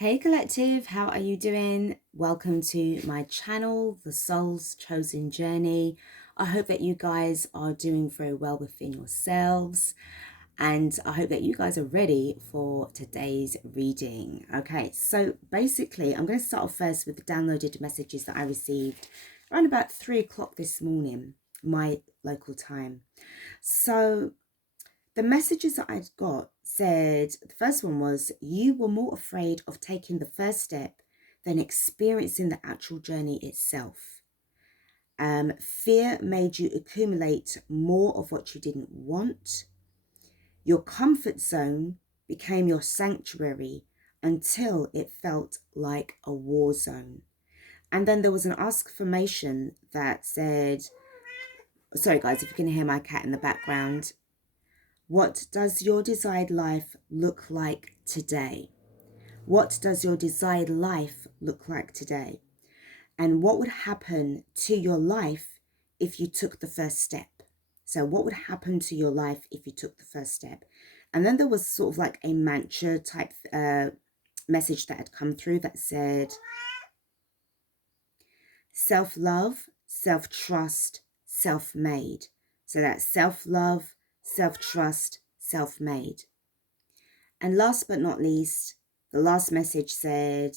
Hey collective, how are you doing? Welcome to my channel, The Soul's Chosen Journey. I hope that you guys are doing very well within yourselves, and I hope that you guys are ready for today's reading. Okay, so basically I'm going to start off first with the downloaded messages that I received around about 3 o'clock this morning, my local time. So the messages that I'd got said, the first one was, you were more afraid of taking the first step than experiencing the actual journey itself. Fear made you accumulate more of what you didn't want. Your comfort zone became your sanctuary until it felt like a war zone. And then there was an affirmation that said, sorry guys, if you can hear my cat in the background. What does your desired life look like today? What does your desired life look like today? And what would happen to your life if you took the first step? So what would happen to your life if you took the first step? And then there was sort of like a mantra type message that had come through that said, self-love, self-trust, self-made. So that's self-love, self-trust, self-made. And last but not least, the last message said,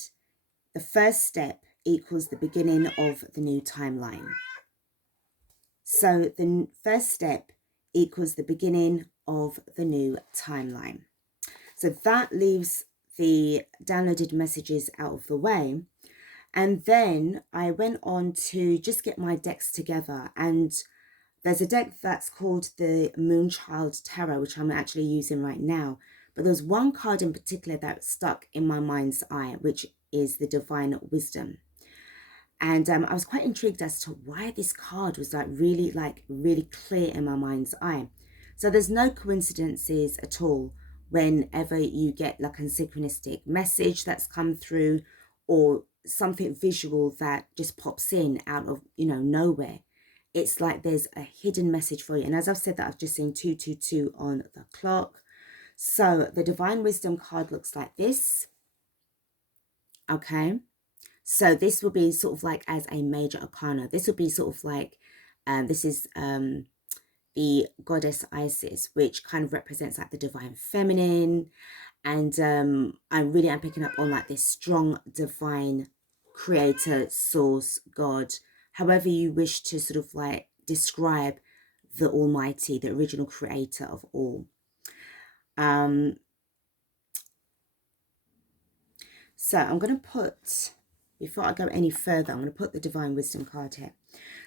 the first step equals the beginning of the new timeline. So the first step equals the beginning of the new timeline. So that leaves the downloaded messages out of the way. And then I went on to just get my decks together, and there's a deck that's called the Moonchild Tarot, which I'm actually using right now. But there's one card in particular that stuck in my mind's eye, which is the Divine Wisdom. And I was quite intrigued as to why this card was really clear in my mind's eye. So there's no coincidences at all whenever you get like a synchronistic message that's come through, or something visual that just pops in out of, nowhere. It's like there's a hidden message for you. And as I've said, that I've just seen 222 on the clock. So the Divine Wisdom card looks like this. Okay. So this will be sort of like as a major arcana. This will be sort of like, this is the goddess Isis, which kind of represents like the divine feminine. And I'm picking up on like this strong divine creator, source, God, however you wish to sort of like describe the Almighty, the original creator of all. So I'm going to put, before I go any further, I'm going to put the Divine Wisdom card here.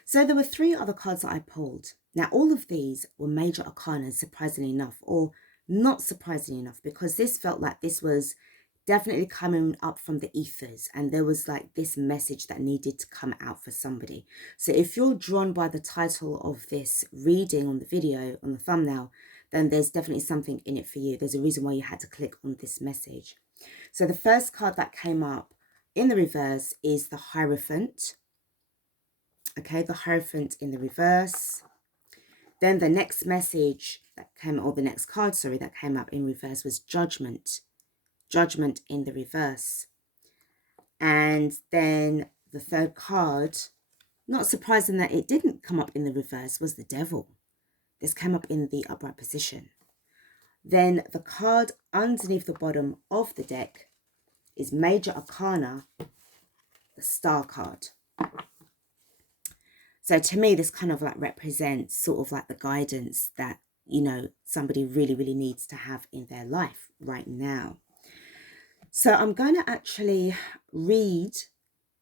So there were 3 other cards that I pulled. Now, all of these were major arcana, surprisingly enough, or not surprisingly enough, because this felt like this was definitely coming up from the ethers, and there was like this message that needed to come out for somebody. So if you're drawn by the title of this reading on the video, on the thumbnail, then there's definitely something in it for you. There's a reason why you had to click on this message. So the first card that came up in the reverse is the Hierophant. Okay, the Hierophant in the reverse. Then the next message that came, or the next card, sorry, that came up in reverse was Judgment. Judgment in the reverse. And then the third card, not surprising that it didn't come up in the reverse, was the Devil. This came up in the upright position. Then the card underneath the bottom of the deck is Major Arcana, the Star card. So to me, this kind of like represents sort of like the guidance that, somebody really, really needs to have in their life right now. So I'm going to actually read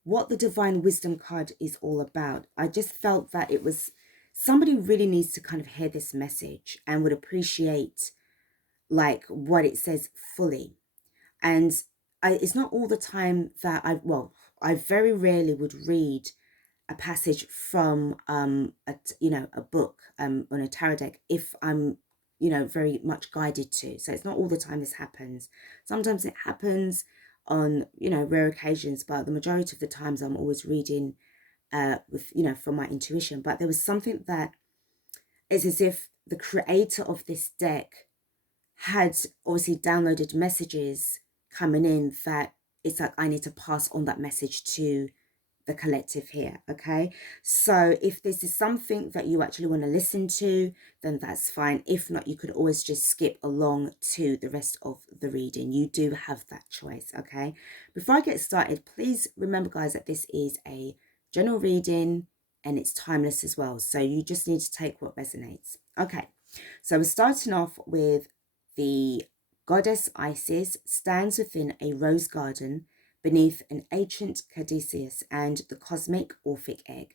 what the Divine Wisdom card is all about. I just felt that it was, somebody really needs to kind of hear this message and would appreciate like what it says fully. And it's not all the time that I very rarely would read a passage from a book on a tarot deck if I'm very much guided to. So it's not all the time this happens. Sometimes it happens on rare occasions, but the majority of the times I'm always reading with from my intuition. But there was something that it's as if the creator of this deck had obviously downloaded messages coming in that it's like I need to pass on that message to the collective here. Okay, so if this is something that you actually want to listen to, then that's fine. If not, you could always just skip along to the rest of the reading. You do have that choice. Okay, before I get started, please remember, guys, that this is a general reading and it's timeless as well, so you just need to take what resonates. Okay, so we're starting off with the goddess Isis stands within a rose garden beneath an ancient caduceus and the cosmic Orphic egg,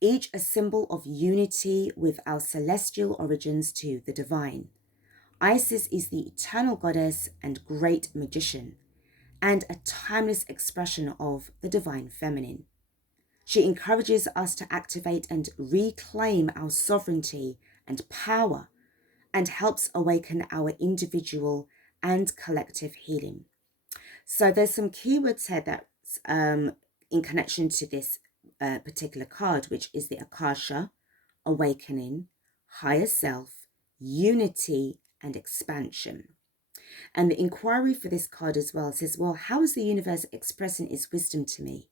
each a symbol of unity with our celestial origins to the divine. Isis is the eternal goddess and great magician, and a timeless expression of the divine feminine. She encourages us to activate and reclaim our sovereignty and power, and helps awaken our individual and collective healing. So there's some keywords here that's in connection to this particular card, which is the Akasha, awakening, higher self, unity, and expansion. And the inquiry for this card as well says, well, how is the universe expressing its wisdom to me?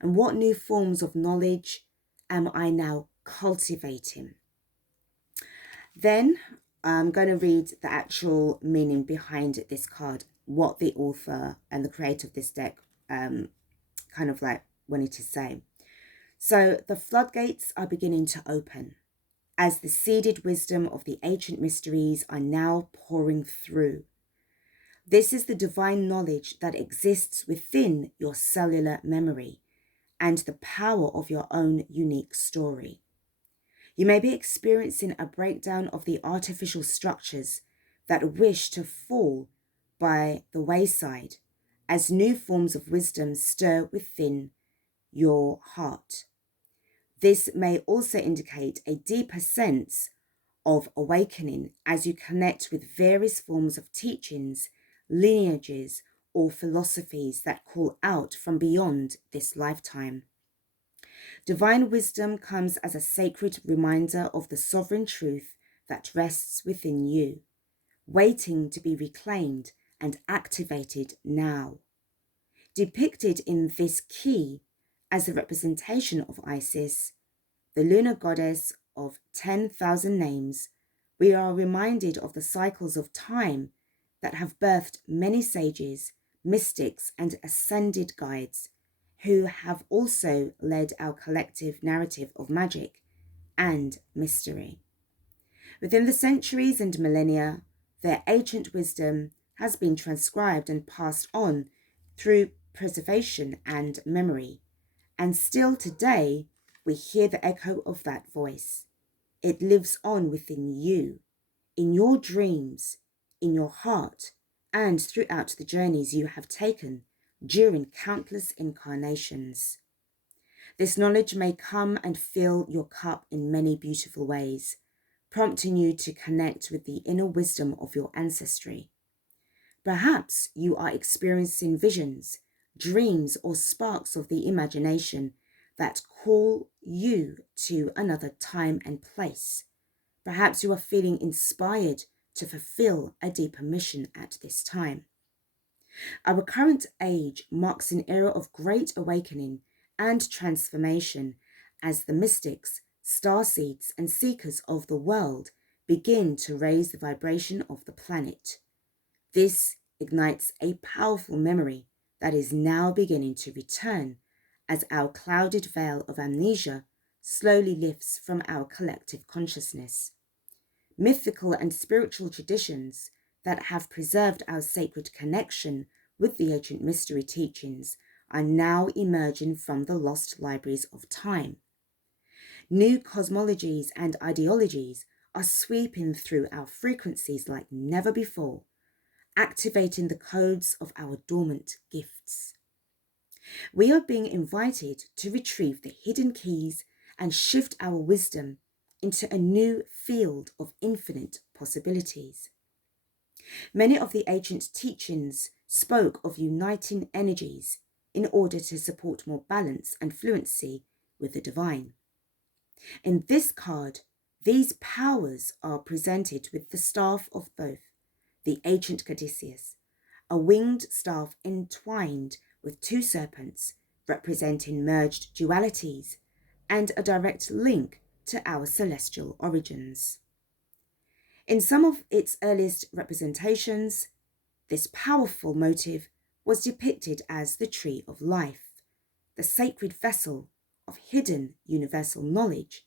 And what new forms of knowledge am I now cultivating? Then I'm going to read the actual meaning behind this card, what the author and the creator of this deck kind of like wanted to say. So the floodgates are beginning to open as the seeded wisdom of the ancient mysteries are now pouring through. This is the divine knowledge that exists within your cellular memory and the power of your own unique story. You may be experiencing a breakdown of the artificial structures that wish to fall by the wayside as new forms of wisdom stir within your heart. This may also indicate a deeper sense of awakening as you connect with various forms of teachings, lineages, or philosophies that call out from beyond this lifetime. Divine wisdom comes as a sacred reminder of the sovereign truth that rests within you, waiting to be reclaimed and activated now. Depicted in this key as a representation of Isis, the lunar goddess of 10,000 names, we are reminded of the cycles of time that have birthed many sages, mystics, and ascended guides who have also led our collective narrative of magic and mystery. Within the centuries and millennia, their ancient wisdom has been transcribed and passed on through preservation and memory, and still today we hear the echo of that voice. It lives on within you, in your dreams, in your heart, and throughout the journeys you have taken during countless incarnations. This knowledge may come and fill your cup in many beautiful ways, prompting you to connect with the inner wisdom of your ancestry. Perhaps you are experiencing visions, dreams, or sparks of the imagination that call you to another time and place. Perhaps you are feeling inspired to fulfill a deeper mission at this time. Our current age marks an era of great awakening and transformation as the mystics, starseeds, and seekers of the world begin to raise the vibration of the planet. This ignites a powerful memory that is now beginning to return as our clouded veil of amnesia slowly lifts from our collective consciousness. Mythical and spiritual traditions that have preserved our sacred connection with the ancient mystery teachings are now emerging from the lost libraries of time. New cosmologies and ideologies are sweeping through our frequencies like never before, activating the codes of our dormant gifts. We are being invited to retrieve the hidden keys and shift our wisdom into a new field of infinite possibilities. Many of the ancient teachings spoke of uniting energies in order to support more balance and fluency with the divine. In this card, these powers are presented with the staff of both the ancient caduceus, a winged staff entwined with two serpents representing merged dualities and a direct link to our celestial origins. In some of its earliest representations, this powerful motive was depicted as the Tree of Life, the sacred vessel of hidden universal knowledge,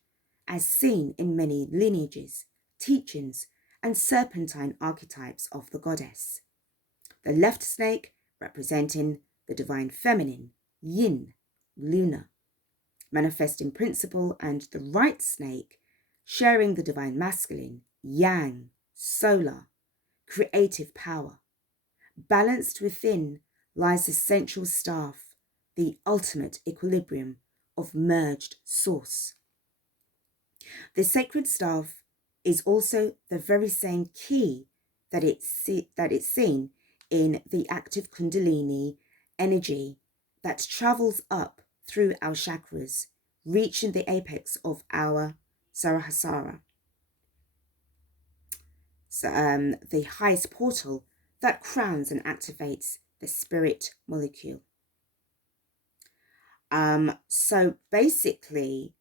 as seen in many lineages, teachings, and serpentine archetypes of the goddess. The left snake representing the divine feminine, yin, lunar, manifesting principle, and the right snake sharing the divine masculine, yang, solar, creative power. Balanced within lies the central staff, the ultimate equilibrium of merged source. The sacred staff is also the very same key that it's seen in the active Kundalini energy that travels up through our chakras, reaching the apex of our Sarahasara, the highest portal that crowns and activates the spirit molecule. So basically,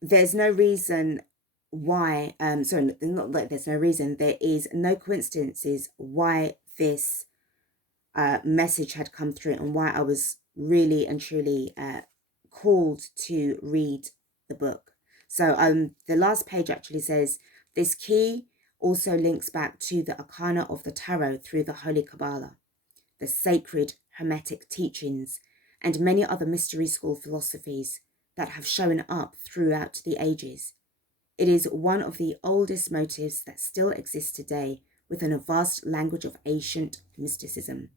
there's no reason why, not like there's no reason, there is no coincidences why this message had come through and why I was really and truly called to read the book. So the last page actually says, this key also links back to the arcana of the tarot through the Holy Kabbalah, the sacred Hermetic teachings, and many other mystery school philosophies that have shown up throughout the ages. It is one of the oldest motives that still exists today within a vast language of ancient mysticism.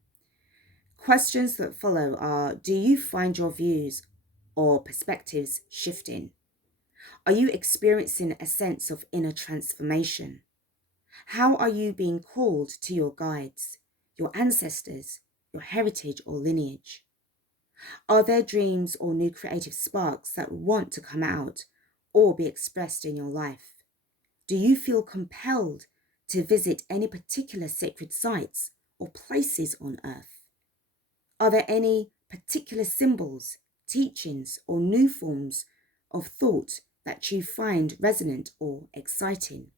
Questions that follow are, do you find your views or perspectives shifting? Are you experiencing a sense of inner transformation? How are you being called to your guides, your ancestors, your heritage or lineage? Are there dreams or new creative sparks that want to come out or be expressed in your life? Do you feel compelled to visit any particular sacred sites or places on earth? Are there any particular symbols, teachings, or new forms of thought that you find resonant or exciting?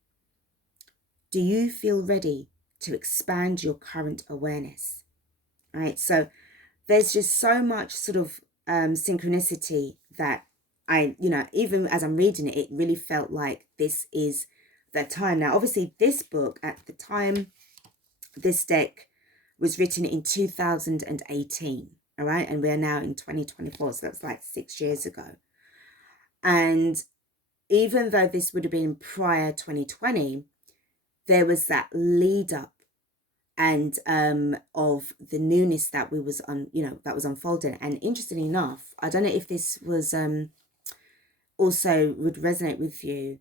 Do you feel ready to expand your current awareness? Right, so there's just so much sort of synchronicity that even as I'm reading it, it really felt like this is the time. Now, obviously, this book at the time, this deck was written in 2018, all right? And we are now in 2024, so that's like 6 years ago. And even though this would have been prior 2020, there was that lead up and of the newness that that was unfolding. And interestingly enough, I don't know if this was also would resonate with you.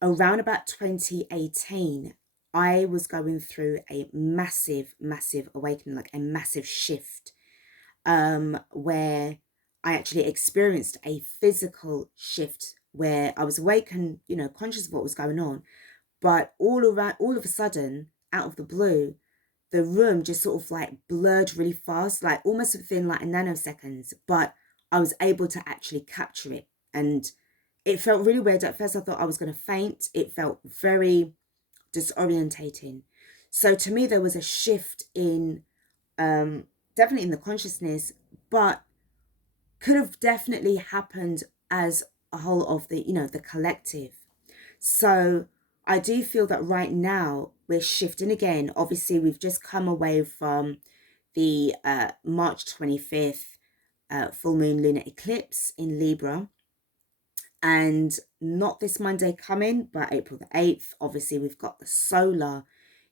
Around about 2018, I was going through a massive awakening, like a massive shift, where I actually experienced a physical shift where I was awake and conscious of what was going on, but all of a sudden, out of the blue, the room just sort of like blurred really fast, like almost within like a nanoseconds, but I was able to actually capture it. And it felt really weird. At first I thought I was going to faint. It felt very disorientating. So to me, there was a shift in, definitely in the consciousness, but could have definitely happened as a whole of the, the collective. So I do feel that right now we're shifting again. Obviously, we've just come away from the March 25th full moon lunar eclipse in Libra. And not this Monday coming, but April the 8th. Obviously, we've got the solar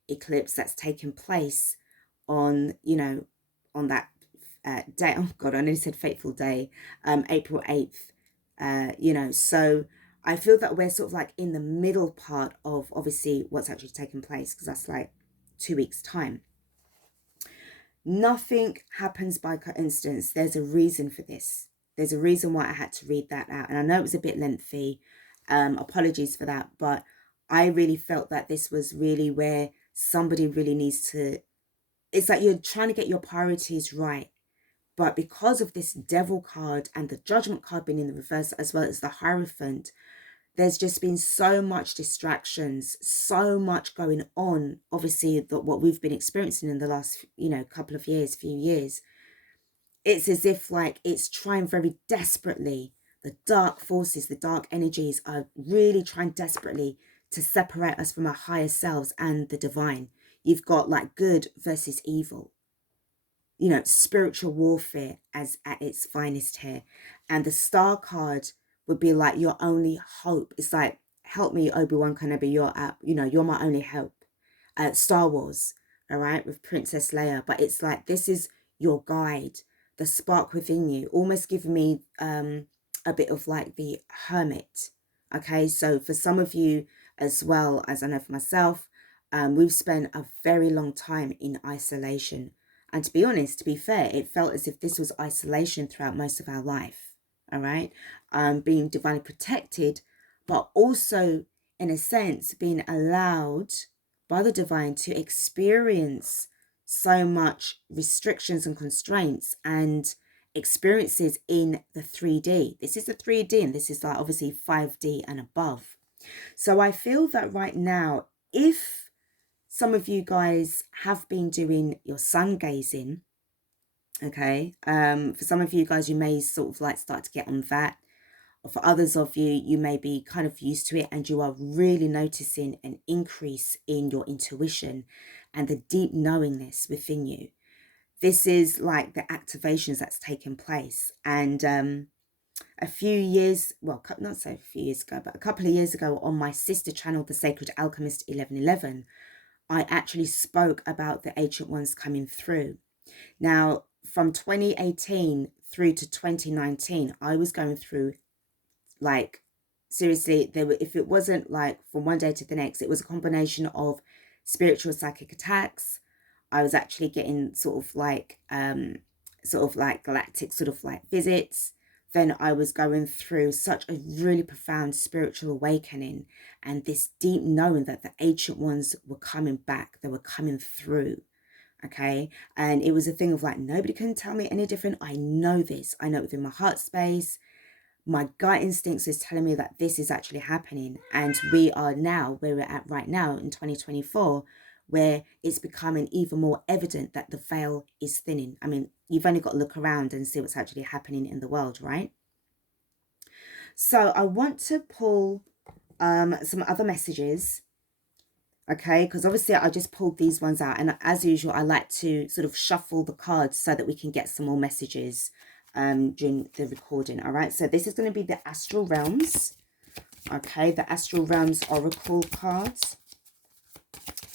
eclipse that's taking place on, on that day. Oh, God, I nearly said fateful day, April 8th. So I feel that we're sort of like in the middle part of obviously what's actually taking place, because that's like 2 weeks' time. Nothing happens by coincidence. There's a reason for this. There's a reason why I had to read that out. And I know it was a bit lengthy. Apologies for that. But I really felt that this was really where somebody really needs to it's like you're trying to get your priorities right. But because of this devil card and the judgment card being in the reverse, as well as the Hierophant, there's just been so much distractions, so much going on. Obviously, what we've been experiencing in the last, couple of years, few years, it's as if like it's trying very desperately. The dark forces, the dark energies are really trying desperately to separate us from our higher selves and the divine. You've got like good versus evil, spiritual warfare as at its finest here. And the star card would be like your only hope. It's like, help me, Obi-Wan Kenobi, you're my only hope. Star Wars, all right, with Princess Leia. But it's like, this is your guide, the spark within you, almost giving me a bit of like the hermit. Okay, so for some of you, as well as I know for myself, we've spent a very long time in isolation. And to be honest, to be fair, it felt as if this was isolation throughout most of our life. All right. Being divinely protected, but also, in a sense, being allowed by the divine to experience so much restrictions and constraints and experiences in the 3D. This is the 3D, and this is like obviously 5D and above. So I feel that right now, if some of you guys have been doing your sun gazing, okay, for some of you guys, you may sort of like start to get on that, or for others of you, you may be kind of used to it and you are really noticing an increase in your intuition and the deep knowingness within you. This is like the activations that's taken place. And a few years, well, not so a few years ago, but a couple of years ago on my sister channel, The Sacred Alchemist 1111, I actually spoke about the ancient ones coming through. Now, from 2018 through to 2019, I was going through, like, seriously, if it wasn't like from one day to the next, it was a combination of spiritual psychic attacks. I was actually getting sort of like galactic sort of like visits. Then I was going through such a really profound spiritual awakening and this deep knowing that the ancient ones were coming back, they were coming through. Okay. And it was a thing of like, nobody can tell me any different. I know this. I know within my heart space. My gut instincts is telling me that this is actually happening. And we are now where we're at right now in 2024, where it's becoming even more evident that the veil is thinning. I mean, you've only got to look around and see what's actually happening in the world, right? So I want to pull some other messages, okay? Because obviously I just pulled these ones out. And as usual, I like to sort of shuffle the cards so that we can get some more messages during the recording, all right? So this is going to be the Astral Realms, okay? The Astral Realms Oracle cards.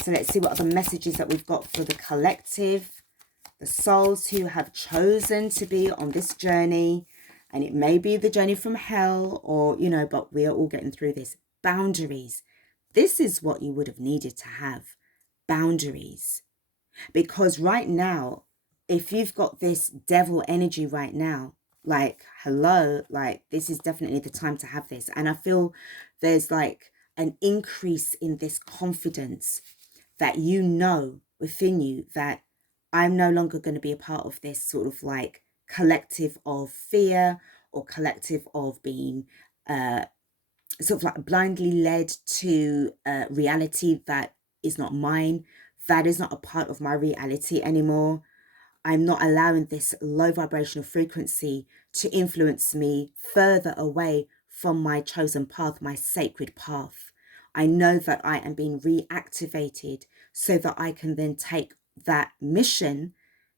So let's see what other messages that we've got for the collective, the souls who have chosen to be on this journey. And it may be the journey from hell or, but we are all getting through this. Boundaries. This is what you would have needed to have. Boundaries. Because right now, if you've got this devil energy right now, like, hello, like, this is definitely the time to have this. And I feel there's like an increase in this confidence that you know within you that I'm no longer going to be a part of this sort of like collective of fear or collective of being sort of like blindly led to reality that is not mine. That is not a part of my reality anymore. I'm not allowing this low vibrational frequency to influence me further away from my chosen path, my sacred path. I know that I am being reactivated so that I can then take that mission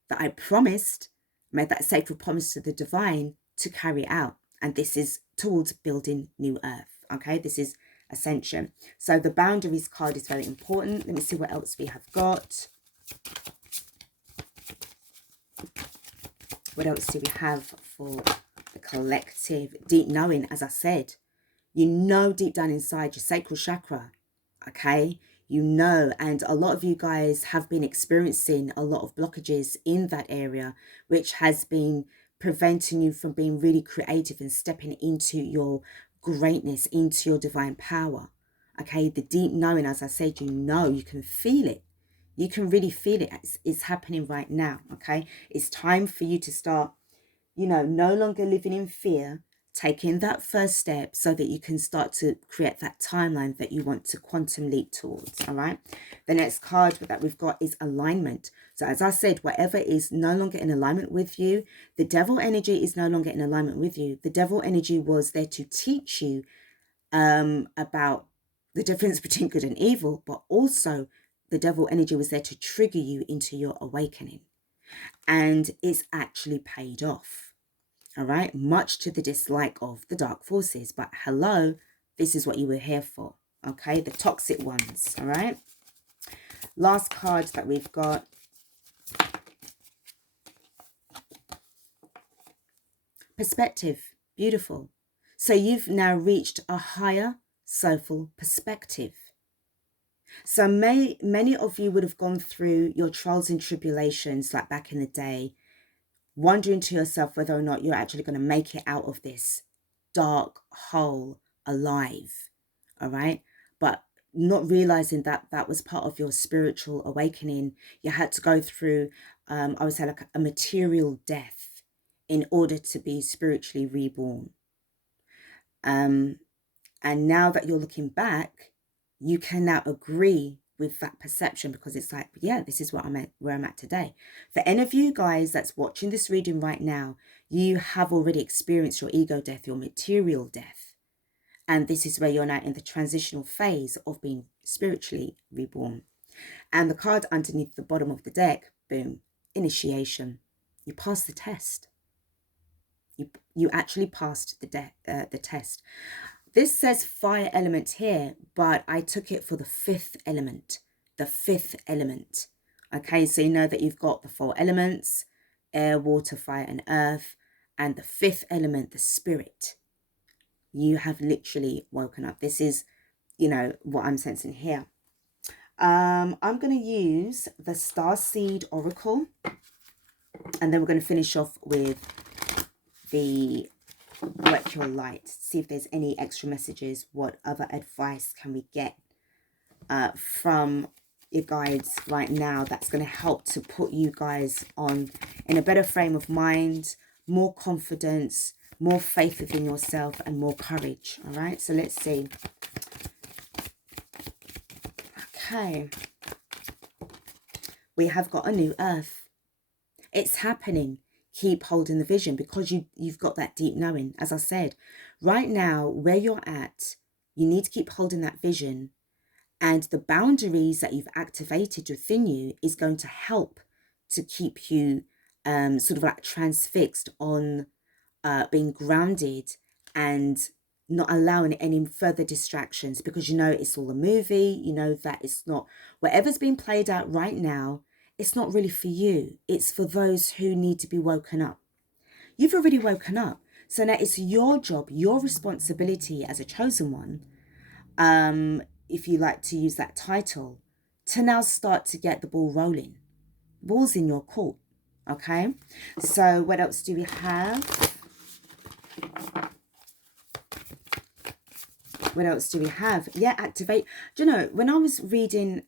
that I promised, made that sacred promise to the divine to carry out. And this is towards building new earth. Okay, this is ascension. So the boundaries card is very important. Let me see what else we have got. What else do we have for the collective? Deep knowing, as I said. You know deep down inside your sacral chakra, okay? You know, and a lot of you guys have been experiencing a lot of blockages in that area, which has been preventing you from being really creative and stepping into your greatness, into your divine power, okay? The deep knowing, as I said, you know, you can feel it. You can really feel it. It's happening right now, okay? It's time for you to start, you know, no longer living in fear, taking that first step so that you can start to create that timeline that you want to quantum leap towards, all right? The next card that we've got is alignment. So as I said, whatever is no longer in alignment with you, the devil energy is no longer in alignment with you. The devil energy was there to teach you about the difference between good and evil, but also the devil energy was there to trigger you into your awakening. And it's actually paid off. All right, much to the dislike of the dark forces, but hello, this is what you were here for. Okay, the toxic ones. All right, last card that we've got, perspective. Beautiful. So you've now reached a higher soulful perspective. So many of you would have gone through your trials and tribulations like back in the day, wondering to yourself whether or not you're actually going to make it out of this dark hole alive, all right? But not realizing that that was part of your spiritual awakening. You had to go through, I would say, like a material death in order to be spiritually reborn. And now that you're looking back, you can now agree with that perception, because it's like, yeah, this is what I'm at, where I'm at today. For any of you guys that's watching this reading right now, you have already experienced your ego death, your material death. And this is where you're now in the transitional phase of being spiritually reborn. And the card underneath the bottom of the deck, boom, initiation. You passed the test. You actually passed the test. This says fire element here, but I took it for the fifth element. The fifth element. Okay, so you know that you've got the 4 elements, air, water, fire, and earth. And the fifth element, the spirit. You have literally woken up. This is, you know, what I'm sensing here. I'm going to use the Starseed Oracle. And then we're going to finish off with the Work Your Light. See if there's any extra messages. What other advice can we get from your guides right now that's going to help to put you guys on in a better frame of mind, more confidence, more faith within yourself, and more courage. All right, so let's see. Okay, we have got a new earth. It's happening. Keep holding the vision, because you've got that deep knowing. As I said, right now where you're at, you need to keep holding that vision, and the boundaries that you've activated within you is going to help to keep you sort of like transfixed on being grounded and not allowing any further distractions, because you know it's all a movie. You know that it's not, whatever's being played out right now, it's not really for you. It's for those who need to be woken up. You've already woken up. So now it's your job, your responsibility as a chosen one, if you like to use that title, to now start to get the ball rolling. Ball's in your court, okay? So what else do we have? What else do we have? Yeah, activate. Do you know, when I was reading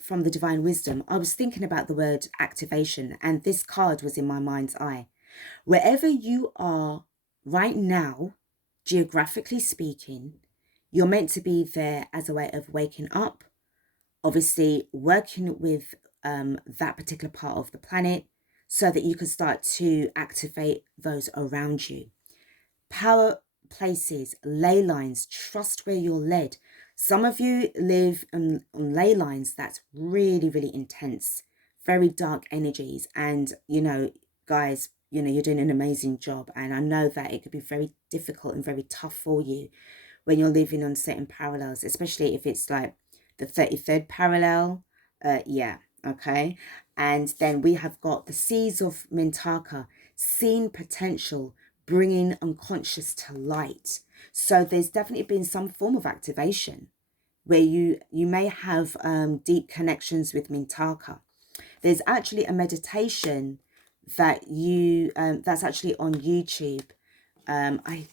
from the Divine Wisdom, I was thinking about the word activation, and this card was in my mind's eye. Wherever you are right now, geographically speaking, you're meant to be there as a way of waking up, obviously working with that particular part of the planet so that you can start to activate those around you. Power places, ley lines, trust where you're led. Some of you live on ley lines that's really, really intense, very dark energies. And, you know, guys, you know, you're doing an amazing job. And I know that it could be very difficult and very tough for you when you're living on certain parallels, especially if it's like the 33rd parallel. Yeah, okay. And then we have got the seas of Mintaka, seeing potential, bringing unconscious to light. So there's definitely been some form of activation where you may have deep connections with Mintaka. There's actually a meditation that that's actually on YouTube. I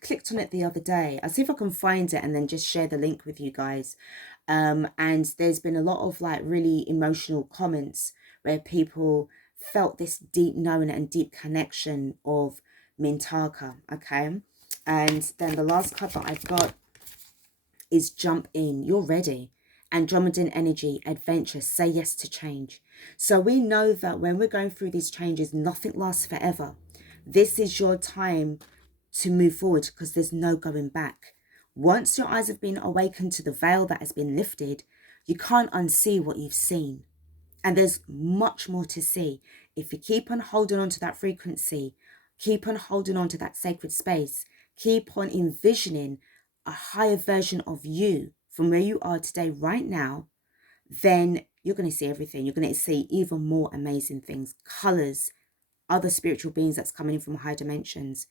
clicked on it the other day. I'll see if I can find it and then just share the link with you guys. And there's been a lot of like really emotional comments where people felt this deep knowing and deep connection of Mintaka, okay? And then the last card that I've got is jump in. You're ready. Andromedan energy, adventure, say yes to change. So we know that when we're going through these changes, nothing lasts forever. This is your time to move forward because there's no going back. Once your eyes have been awakened to the veil that has been lifted, you can't unsee what you've seen. And there's much more to see. If you keep on holding on to that frequency, keep on holding on to that sacred space, keep on envisioning a higher version of you from where you are today, right now, then you're going to see everything. You're going to see even more amazing things, colors, other spiritual beings that's coming in from high dimensions.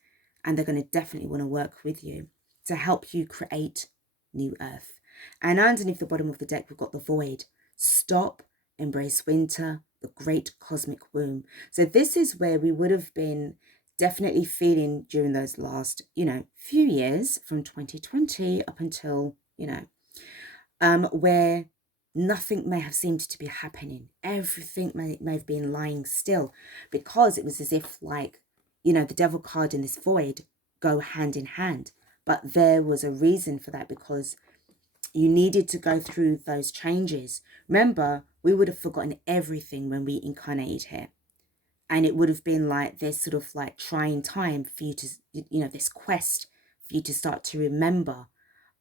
And they're going to definitely want to work with you to help you create new earth. And underneath the bottom of the deck, we've got the void. Stop, embrace winter, the great cosmic womb. So this is where we would have been definitely feeling during those last, few years from 2020 up until, where nothing may have seemed to be happening. Everything may have been lying still, because it was as if like, the devil card and this void go hand in hand. But there was a reason for that, because you needed to go through those changes. Remember, we would have forgotten everything when we incarnated here. And it would have been like this sort of like trying time for you to, this quest for you to start to remember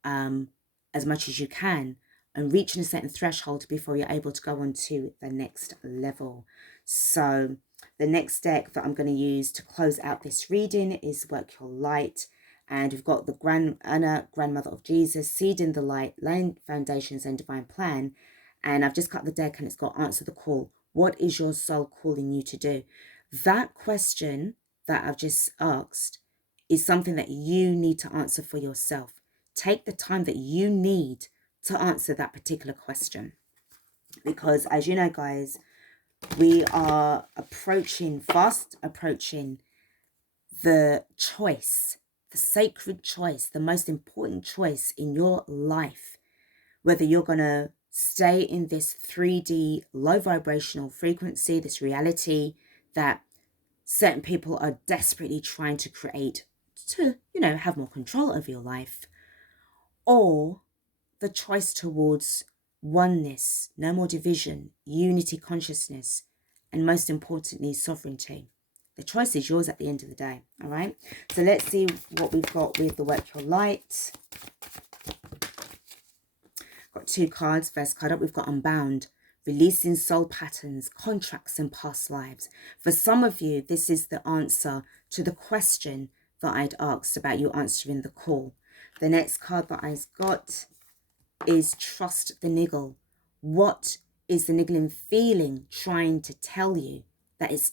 as much as you can and reaching a certain threshold before you're able to go on to the next level. So the next deck that I'm going to use to close out this reading is Work Your Light. And we've got the Anna, Grandmother of Jesus, Seed in the Light, Laying Foundations and Divine Plan. And I've just cut the deck and it's got Answer the Call. What is your soul calling you to do? That question that I've just asked is something that you need to answer for yourself. Take the time that you need to answer that particular question. Because as you know, guys, we are fast approaching the choice, the sacred choice, the most important choice in your life, whether you're going to stay in this 3D low vibrational frequency, this reality that certain people are desperately trying to create to, have more control over your life, or the choice towards oneness, no more division, unity consciousness, and most importantly, sovereignty. The choice is yours at the end of the day, all right? So let's see what we've got with the Work Your Light. Got two cards. First card up, we've got Unbound, releasing soul patterns, contracts, and past lives. For some of you, this is the answer to the question that I'd asked about you answering the call. The next card that I've got is Trust the Niggle. What is the niggling feeling trying to tell you that it's